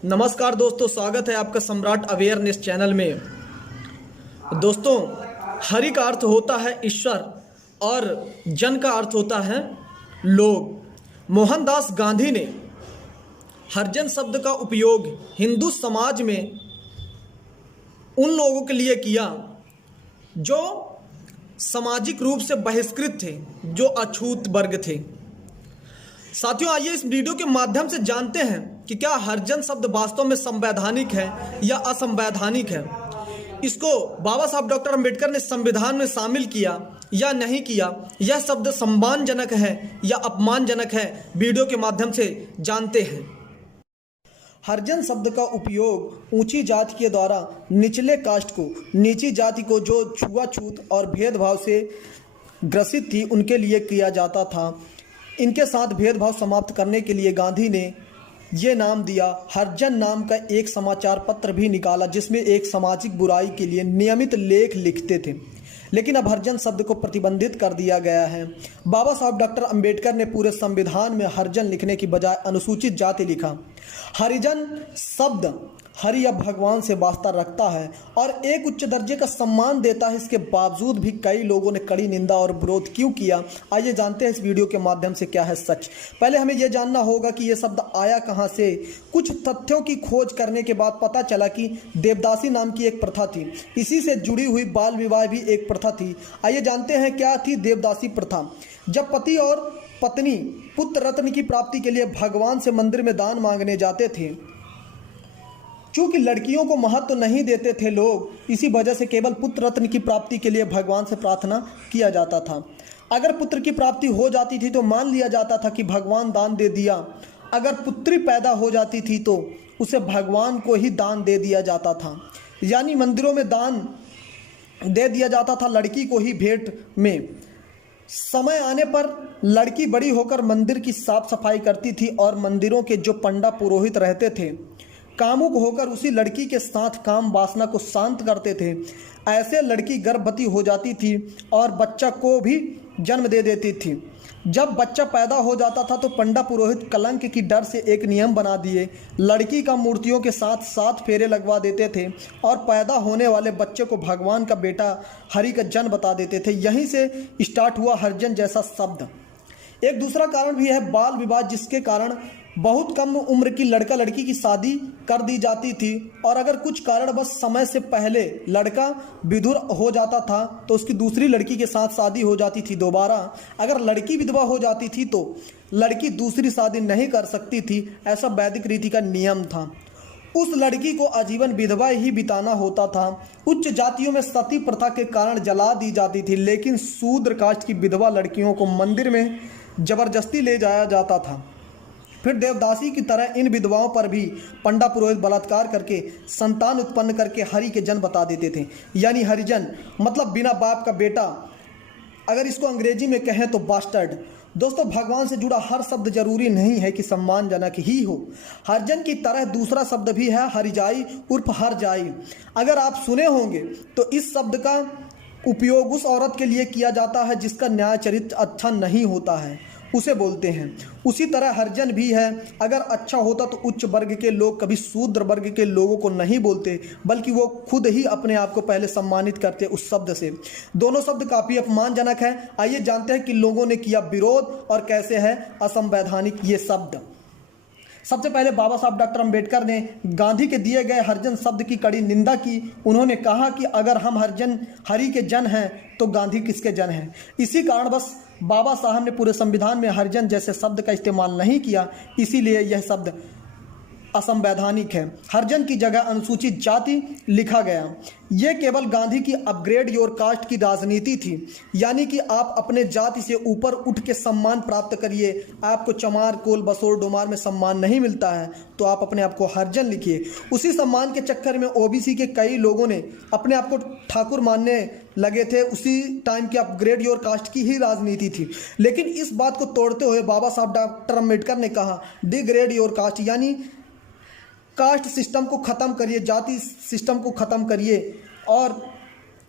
नमस्कार दोस्तों, स्वागत है आपका सम्राट अवेयरनेस चैनल में। दोस्तों, हरि का अर्थ होता है ईश्वर और जन का अर्थ होता है लोग। मोहनदास गांधी ने हरिजन शब्द का उपयोग हिंदू समाज में उन लोगों के लिए किया जो सामाजिक रूप से बहिष्कृत थे, जो अछूत वर्ग थे। साथियों, आइए इस वीडियो के माध्यम से जानते हैं कि क्या हरिजन शब्द वास्तव में संवैधानिक है या असंवैधानिक है। इसको बाबा साहब डॉक्टर अंबेडकर ने संविधान में शामिल किया या नहीं किया, यह शब्द सम्मानजनक है या अपमानजनक है, वीडियो के माध्यम से जानते हैं। हरिजन शब्द का उपयोग ऊंची जाति के द्वारा निचले कास्ट को, नीची जाति को जो छुआछूत और भेदभाव से ग्रसित थी उनके लिए किया जाता था। इनके साथ भेदभाव समाप्त करने के लिए गांधी ने ये नाम दिया। हरिजन नाम का एक समाचार पत्र भी निकाला जिसमें एक सामाजिक बुराई के लिए नियमित लेख लिखते थे, लेकिन अब हरिजन शब्द को प्रतिबंधित कर दिया गया है। बाबा साहब डॉक्टर अंबेडकर ने पूरे संविधान में हरिजन लिखने की बजाय अनुसूचित जाति लिखा। हरिजन शब्द हरि या भगवान से वास्ता रखता है और एक उच्च दर्जे का सम्मान देता है। इसके बावजूद भी कई लोगों ने कड़ी निंदा और विरोध क्यों किया, आइए जानते हैं इस वीडियो के माध्यम से क्या है सच। पहले हमें यह जानना होगा कि यह शब्द आया कहां से। कुछ तथ्यों की खोज करने के बाद पता चला कि देवदासी नाम की एक प्रथा थी, इसी से जुड़ी हुई बाल विवाह भी एक प्रथा थी। आइए जानते हैं क्या थी देवदासी प्रथा। जब पति और पत्नी पुत्र रत्न की प्राप्ति के लिए भगवान से मंदिर में दान मांगने जाते थे, क्योंकि लड़कियों को महत्व नहीं देते थे लोग, इसी वजह से केवल पुत्र रत्न की प्राप्ति के लिए भगवान से प्रार्थना किया जाता था। अगर पुत्र की प्राप्ति हो जाती थी तो मान लिया जाता था कि भगवान दान दे दिया। अगर पुत्री पैदा हो जाती थी तो उसे भगवान को ही दान दे दिया जाता था, यानी मंदिरों में दान दे दिया जाता था लड़की को ही भेंट में। समय आने पर लड़की बड़ी होकर मंदिर की साफ सफाई करती थी और मंदिरों के जो पंडा पुरोहित रहते थे कामुक होकर उसी लड़की के साथ काम वासना को शांत करते थे। ऐसे लड़की गर्भवती हो जाती थी और बच्चा को भी जन्म दे देती थी। जब बच्चा पैदा हो जाता था तो पंडा पुरोहित कलंक की डर से एक नियम बना दिए, लड़की का मूर्तियों के साथ 7 फेरे लगवा देते थे और पैदा होने वाले बच्चे को भगवान का बेटा हरि का जन्म बता देते थे। यहीं से स्टार्ट हुआ हरिजन जैसा शब्द। एक दूसरा कारण भी है बाल विवाह, जिसके कारण बहुत कम उम्र की लड़का लड़की की शादी कर दी जाती थी और अगर कुछ कारण बस समय से पहले लड़का विधुर हो जाता था तो उसकी दूसरी लड़की के साथ शादी हो जाती थी दोबारा। अगर लड़की विधवा हो जाती थी तो लड़की दूसरी शादी नहीं कर सकती थी, ऐसा वैदिक रीति का नियम था। उस लड़की को आजीवन विधवा ही बिताना होता था। उच्च जातियों में सती प्रथा के कारण जला दी जाती थी, लेकिन शूद्र कास्ट की विधवा लड़कियों को मंदिर में जबरदस्ती ले जाया जाता था। फिर देवदासी की तरह इन विधवाओं पर भी पंडा पुरोहित बलात्कार करके संतान उत्पन्न करके हरि के जन्म बता देते थे, यानी हरिजन मतलब बिना बाप का बेटा। अगर इसको अंग्रेजी में कहें तो बास्टर्ड। दोस्तों, भगवान से जुड़ा हर शब्द जरूरी नहीं है कि सम्मानजनक ही हो। हरिजन की तरह दूसरा शब्द भी है हरिजाई उर्फ हरजाई। अगर आप सुने होंगे तो इस शब्द का उपयोग उस औरत के लिए किया जाता है जिसका न्याय चरित्र अच्छा नहीं होता है, उसे बोलते हैं। उसी तरह हरिजन भी है। अगर अच्छा होता तो उच्च वर्ग के लोग कभी शूद्र वर्ग के लोगों को नहीं बोलते, बल्कि वो खुद ही अपने आप को पहले सम्मानित करते उस शब्द से। दोनों शब्द काफ़ी अपमानजनक है। आइए जानते हैं कि लोगों ने किया विरोध और कैसे है असंवैधानिक ये शब्द। सबसे पहले बाबा साहब डॉक्टर अंबेडकर ने गांधी के दिए गए हरिजन शब्द की कड़ी निंदा की। उन्होंने कहा कि अगर हम हरि के जन हैं तो गांधी किसके जन हैं। इसी कारण बस बाबा साहब ने पूरे संविधान में हरिजन जैसे शब्द का इस्तेमाल नहीं किया, इसीलिए यह शब्द असंवैधानिक है। हरिजन की जगह अनुसूचित जाति लिखा गया। यह केवल गांधी की अपग्रेड योर कास्ट की राजनीति थी, यानी कि आप अपने जाति से ऊपर उठ के सम्मान प्राप्त करिए। आपको चमार कोल बसोर डोमार में सम्मान नहीं मिलता है तो आप अपने आप को हरिजन लिखिए। उसी सम्मान के चक्कर में ओबीसी के कई लोगों ने अपने आप को ठाकुर मानने लगे थे। उसी टाइम की अपग्रेड योर कास्ट की ही राजनीति थी, लेकिन इस बात को तोड़ते हुए बाबा साहब डॉक्टर अंबेडकर ने कहा डिग्रेड योर कास्ट, यानी कास्ट सिस्टम को ख़त्म करिए, जाति सिस्टम को ख़त्म करिए और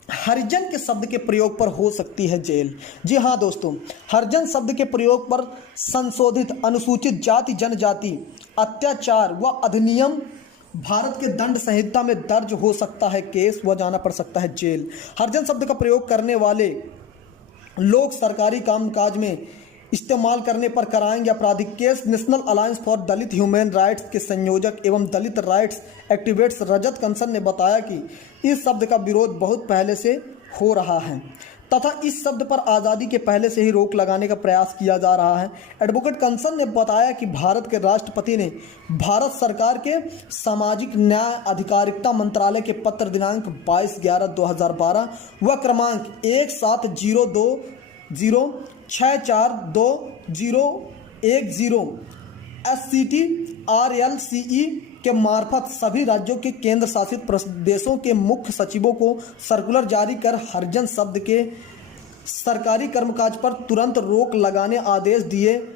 हरिजन के शब्द के प्रयोग पर हो सकती है जेल। जी हाँ दोस्तों, हरिजन शब्द के प्रयोग पर संशोधित अनुसूचित जाति जनजाति अत्याचार व अधिनियम भारत के दंड संहिता में दर्ज हो सकता है केस व जाना पड़ सकता है जेल। हरिजन शब्द का प्रयोग करने वाले लोग सरकारी कामकाज में इस्तेमाल करने पर कराएंगे आपराधिक case. National alliance for Dalit human rights के संयोजक एवं दलित राइट्स एक्टिविस्ट रजत कंसन ने बताया कि इस शब्द का विरोध बहुत पहले से हो रहा है तथा इस शब्द पर आज़ादी के पहले से ही रोक लगाने का प्रयास किया जा रहा है। एडवोकेट कंसन ने बताया कि भारत के राष्ट्रपति ने भारत सरकार के सामाजिक न्याय अधिकारिता मंत्रालय के पत्र दिनांक 22/11/2012 व क्रमांक 1702064210 SCT-RLCE के मार्फत सभी राज्यों के केंद्र शासित प्रदेशों के मुख्य सचिवों को सर्कुलर जारी कर हरिजन शब्द के सरकारी कर्मकाज पर तुरंत रोक लगाने आदेश दिए।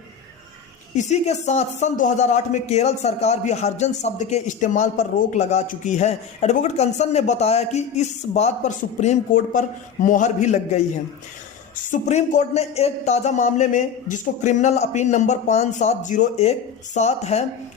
इसी के साथ सन 2008 में केरल सरकार भी हरिजन शब्द के इस्तेमाल पर रोक लगा चुकी है। एडवोकेट कंसन ने बताया कि इस बात पर सुप्रीम कोर्ट पर मोहर भी लग गई है। सुप्रीम कोर्ट ने एक ताज़ा मामले में, जिसको क्रिमिनल अपील नंबर 57017 है,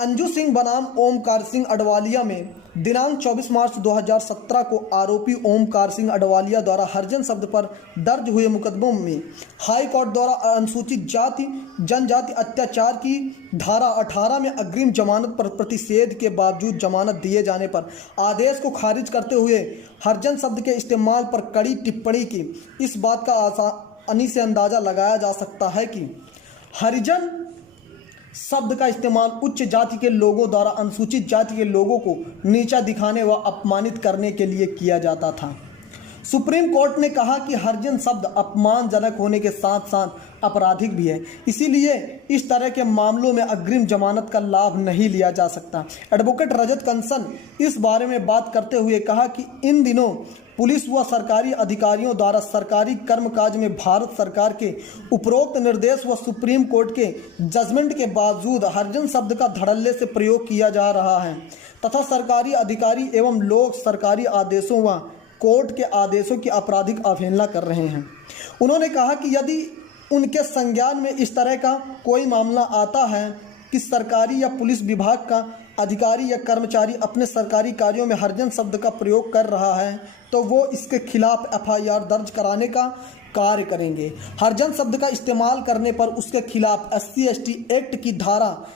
अंजू सिंह बनाम ओमकार सिंह अडवालिया में दिनांक 24 मार्च 2017 को आरोपी ओमकार सिंह अडवालिया द्वारा हरिजन शब्द पर दर्ज हुए मुकदमों में हाई कोर्ट द्वारा अनुसूचित जाति जनजाति अत्याचार की धारा 18 में अग्रिम जमानत पर प्रतिषेध के बावजूद जमानत दिए जाने पर आदेश को खारिज करते हुए हरिजन शब्द के इस्तेमाल पर कड़ी टिप्पणी की। इस बात का आसानी से अंदाज़ा लगाया जा सकता है कि हरिजन शब्द का इस्तेमाल उच्च जाति के लोगों द्वारा अनुसूचित जाति के लोगों को नीचा दिखाने व अपमानित करने के लिए किया जाता था। सुप्रीम कोर्ट ने कहा कि हरिजन शब्द अपमानजनक होने के साथ साथ आपराधिक भी है, इसीलिए इस तरह के मामलों में अग्रिम जमानत का लाभ नहीं लिया जा सकता। एडवोकेट रजत कंसन इस बारे में बात करते हुए कहा कि इन दिनों पुलिस व सरकारी अधिकारियों द्वारा सरकारी कर्मकाज में भारत सरकार के उपरोक्त निर्देश व सुप्रीम कोर्ट के जजमेंट के बावजूद हरिजन शब्द का धड़ल्ले से प्रयोग किया जा रहा है तथा सरकारी अधिकारी एवं लोग सरकारी आदेशों व कोर्ट के आदेशों की आपराधिक अवहेलना कर रहे हैं। उन्होंने कहा कि यदि उनके संज्ञान में इस तरह का कोई मामला आता है कि सरकारी या पुलिस विभाग का अधिकारी या कर्मचारी अपने सरकारी कार्यों में हरिजन शब्द का प्रयोग कर रहा है तो वो इसके खिलाफ FIR दर्ज कराने का कार्य करेंगे। हरिजन शब्द का इस्तेमाल करने पर उसके खिलाफ SC/ST एक्ट की धारा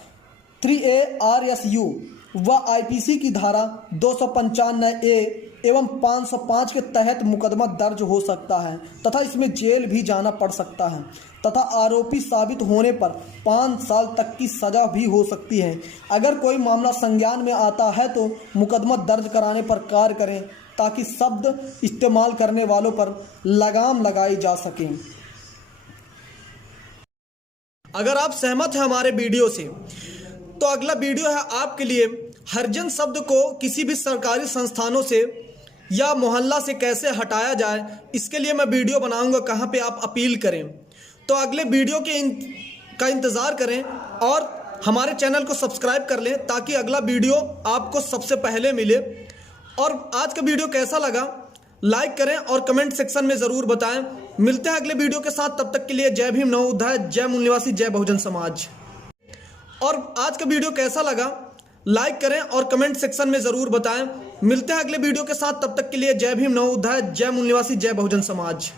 3A RSU व IPC की धारा 295A एवं 505 के तहत मुकदमा दर्ज हो सकता है तथा इसमें जेल भी जाना पड़ सकता है तथा आरोपी साबित होने पर 5 साल तक की सजा भी हो सकती है। अगर कोई मामला संज्ञान में आता है तो मुकदमा दर्ज कराने पर कार्य करें ताकि शब्द इस्तेमाल करने वालों पर लगाम लगाई जा सके। अगर आप सहमत हैं हमारे वीडियो से तो अगला वीडियो है आपके लिए हरिजन शब्द को किसी भी सरकारी संस्थानों से या मोहल्ला से कैसे हटाया जाए, इसके लिए मैं वीडियो बनाऊंगा कहाँ पे आप अपील करें। तो अगले वीडियो का इंतज़ार करें और हमारे चैनल को सब्सक्राइब कर लें ताकि अगला वीडियो आपको सबसे पहले मिले। और आज का वीडियो कैसा लगा लाइक करें और कमेंट सेक्शन में ज़रूर बताएं। मिलते हैं अगले वीडियो के साथ, तब तक के लिए जय भीम, नवोदय, जय मूल निवासी, जय बहुजन समाज। और आज का वीडियो कैसा लगा लाइक करें और कमेंट सेक्शन में ज़रूर बताएं। मिलते हैं अगले वीडियो के साथ, तब तक के लिए जय भीम, नवोदय, जय मूल निवासी, जय बहुजन समाज।